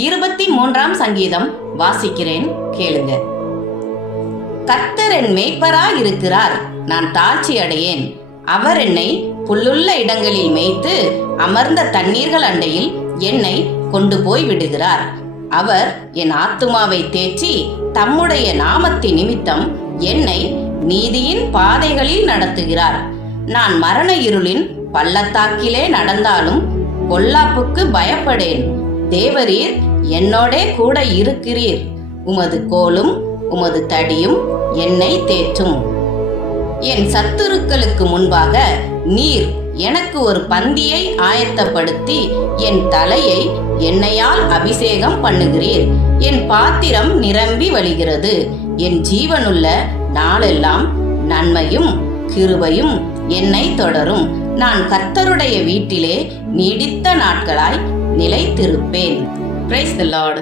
23ஆம் சங்கீதம் வாசிக்கிறேன், கேளுங்க. கர்த்தர் என் மேய்ப்பராய் இருக்கிறார், நான் தாழ்ச்சி அடையேன். அவர் என்னை புல்லுள்ள இடங்களில் மேய்த்து அமர்ந்த தண்ணீர்கள் அண்டையில் என்னை கொண்டு போய் விடுகிறார். அவர் என் ஆத்துமாவை தேற்றி தம்முடைய நாமத்தின் நிமித்தம் என்னை நீதியின் பாதைகளில் நடத்துகிறார். நான் மரண இருளின் பள்ளத்தாக்கிலே நடந்தாலும் பொல்லாப்புக்கு பயப்படேன். தேவரீர் என்னோடே கூட இருக்கிறீர். உமது கோலும் உமது தடியும் என்னை தேற்றும். என் சத்துருக்களுக்கு முன்பாக நீர் எனக்கு ஒரு பந்தியை ஆயத்தப்படுத்தி என் தலையை எண்ணெயால் அபிஷேகம் பண்ணுகிறீர். என் பாத்திரம் நிரம்பி வழிகிறது. என் ஜீவனுள்ள நாளெல்லாம் நன்மையும் கிருபையும் என்னை தொடரும். நான் கர்த்தருடைய வீட்டிலே நீடித்த நாட்களாய் நிலைத்திருப்பேன். Praise the Lord.